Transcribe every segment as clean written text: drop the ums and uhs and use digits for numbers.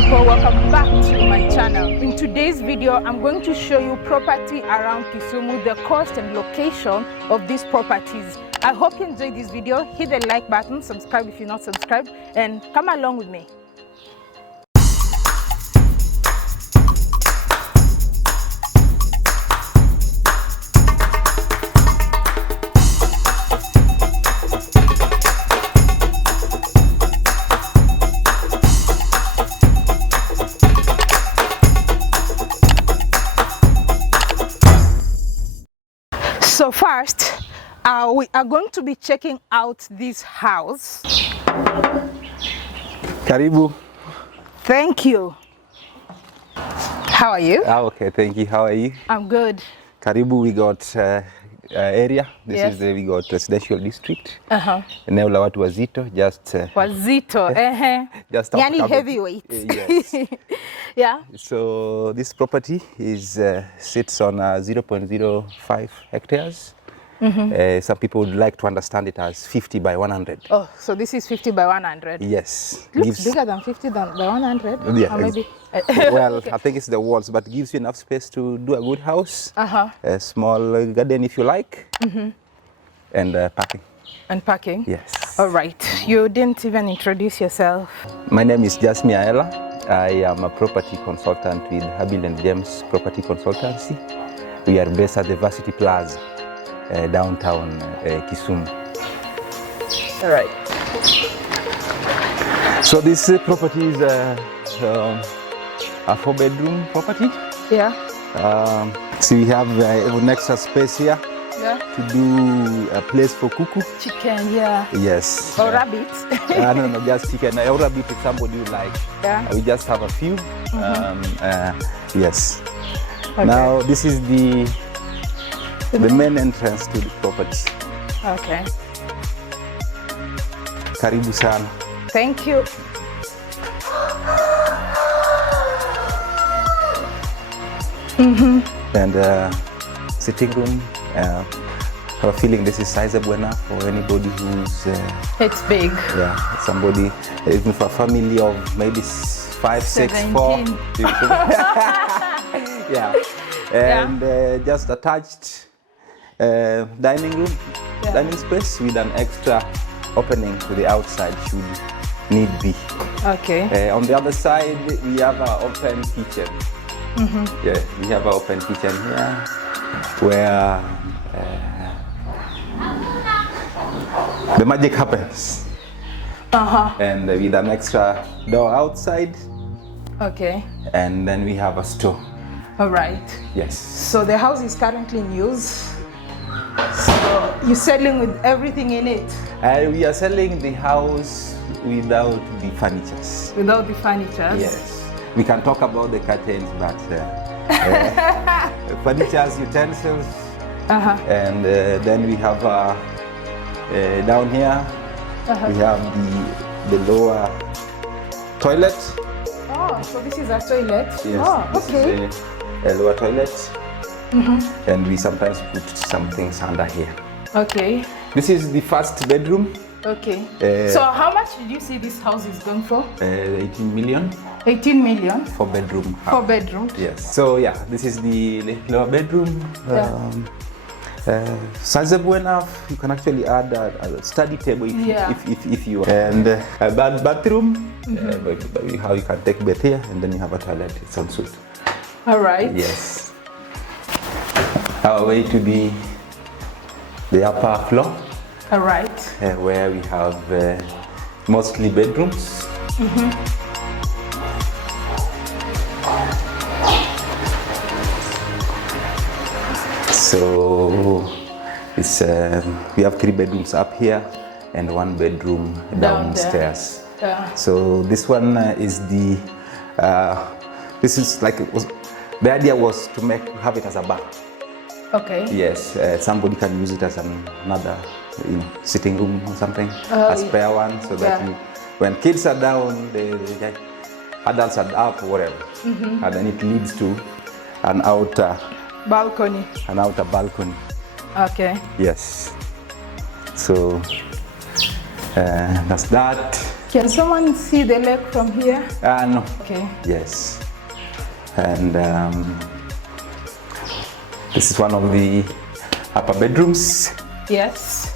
people, welcome back to my channel. In today's video, I'm going to show you property around Kisumu, the cost and location of these properties. I hope you enjoyed this video. Hit the like button, subscribe if you're not subscribed, and come along with me. So first, we are going to be checking out this house. Karibu. Thank you. How are you? Okay, thank you. How are you? I'm good. Karibu, we got area. This Yes. is we got residential district. Eneo la watu wazito, just wazito, just yani heavyweight. Yes. Yeah. So this property is sits on 0.05 hectares. Some people would like to understand it as 50 by 100. Oh, so this is 50 by 100. Yes. Looks bigger than 50 by 100. Yeah. Or maybe. Well, Okay. I think it's the walls, but it gives you enough space to do a good house. A small garden if you like. And parking. And parking. Yes. All right. You didn't even introduce yourself. My name is Jasmine Aela. I am a property consultant with Habil and James Property Consultancy. We are based at the Varsity Plaza, downtown Kisumu. All right. So this property is a 4-bedroom property. Yeah. So we have an extra space here to do a place for cuckoo. Chicken, yeah. Yes. Or rabbits. No, just chicken. Or rabbit if somebody you like. Yeah. We just have a few. Yes. Okay. Now this is the main entrance to the property. Okay. Karibu sana. Thank you. And sitting room. I have a feeling this is sizable enough for anybody who's It's big. somebody, even for a family of maybe 5, 6, 4. 17. Yeah. And just attached dining room, dining space with an extra opening to the outside should need be. Okay. On the other side, we have an open kitchen. Yeah, we have an open kitchen here where the magic happens. And with an extra door outside. Okay. And then we have a store. All right. Yes. So the house is currently in use. So you're settling with everything in it? We are selling the house without the furnitures. Without the furniture? Yes. We can talk about the curtains, but furnitures, utensils, and then we have down here we have the lower toilet. Oh, so this is a toilet? Yes, Oh, this okay. is a lower toilet, and we sometimes put some things under here. Okay. This is the first bedroom. Okay. So how much did you say this house is going for? 18 million. 18 million? 4-bedroom house. 4 bedrooms? Yes. So yeah, this is the lower bedroom. Sizable enough. You can actually add a study table if you want. And a bathroom. How you can take bath here, and then you have a toilet. It's on suite. All right. Yes. Our way to the upper floor. All right. Where we have mostly bedrooms. So it's we have 3 bedrooms up here and 1 bedroom downstairs. So this one is the this is like the idea was to have it as a bar. Okay. Yes, somebody can use it as another sitting room or something, a spare one, so that when kids are down, the adults are up, whatever, and then it leads to an outer balcony. Okay. Yes. So that's that. Can someone see the lake from here? No. Okay. Yes. And this is one of the upper bedrooms. Yes.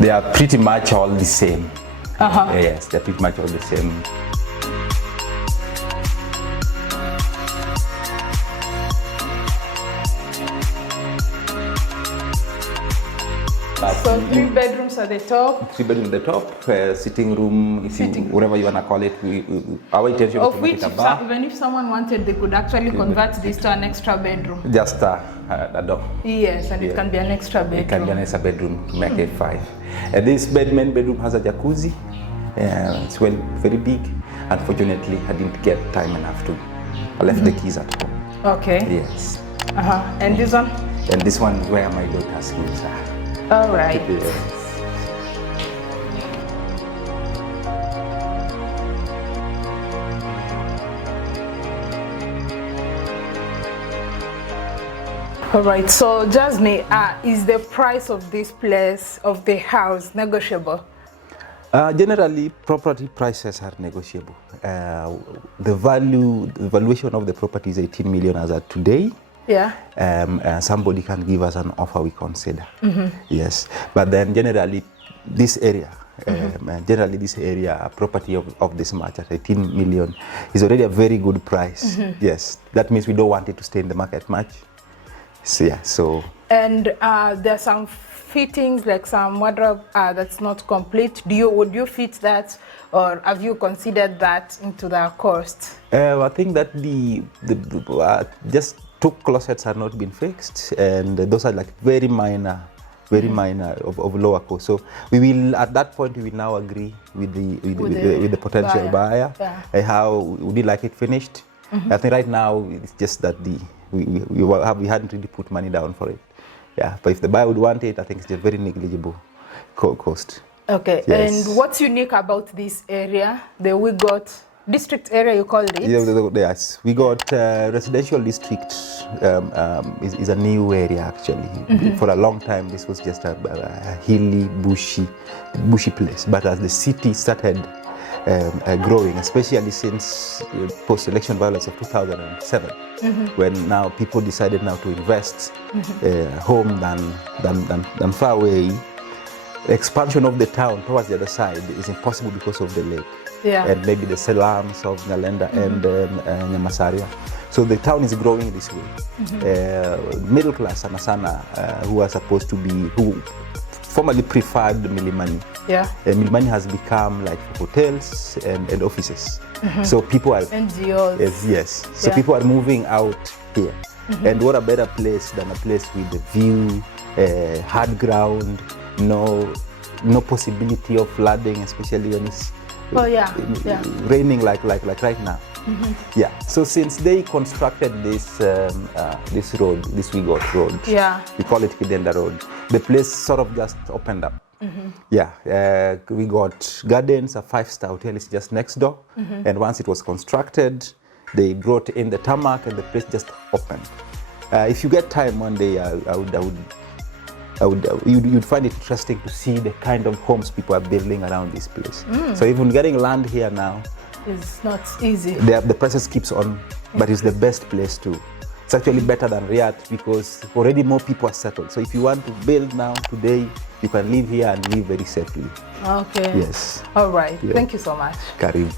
They are pretty much all the same. Uh-huh. Yes, they're pretty much all the same. So 3 bedrooms at the top. 3 bedrooms at the top, sitting room, whatever you want to call it. Our intention is to make it a bar. Even if someone wanted, they could actually convert this to an extra bedroom. Just a door. Yes, and it can be an extra bedroom. It can be an extra bedroom to make it 5. This main bedroom has a jacuzzi. It's very big. Unfortunately, I didn't get time enough to. I left the keys at home. Okay. Yes. And this one? And this one is where my daughter's kids are. All right. Yes. All right. So, Jasmine, is the price of this place, of the house, negotiable? Generally, property prices are negotiable. The valuation of the property is 18 million as of today. Yeah. Somebody can give us an offer we consider. Yes. But then generally, this area, a property of this much at 18 million is already a very good price. Yes. That means we don't want it to stay in the market much. So, yeah. So. And there's some fittings, like some wardrobe that's not complete. Would you fit that, or have you considered that into the cost? I think that the just 2 closets have not been fixed, and those are like very minor of lower cost. So we will, at that point, we will now agree with the potential buyer. How would you like it finished? I think right now it's just that we hadn't really put money down for it. Yeah, but if the buyer would want it, I think it's a very negligible cost. Okay. Yes. And what's unique about this area? We got district area, you called it? Yes, we got residential district. Is a new area actually. For a long time, this was just a hilly, bushy place. But as the city started growing, especially since post-election violence of 2007, when now people decided now to invest home than far away. Expansion of the town towards the other side is impossible because of the lake. And maybe the slums of Nalenda and Nyamasaria. So the town is growing this way. Middle class Anasana, who are supposed to be, who formerly preferred Milimani. Milimani has become like hotels and offices. So people are NGOs. Yes. So people are moving out here. And what a better place than a place with the view, hard ground, no possibility of flooding, especially when it's raining like right now. Yeah. So since they constructed this road, this Wigot road, we call it Kidenda Road, the place sort of just opened up. Yeah. We got gardens, a 5-star hotel is just next door, and once it was constructed, they brought in the tarmac and the place just opened. If you get time one day, you'd find it interesting to see the kind of homes people are building around this place. So even getting land here now is not easy. The process keeps on, but it's the best place to. It's actually better than Riyadh because already more people are settled. So if you want to build now, today, you can live here and live very safely. Okay. Yes. All right. Thank you so much. Karibu.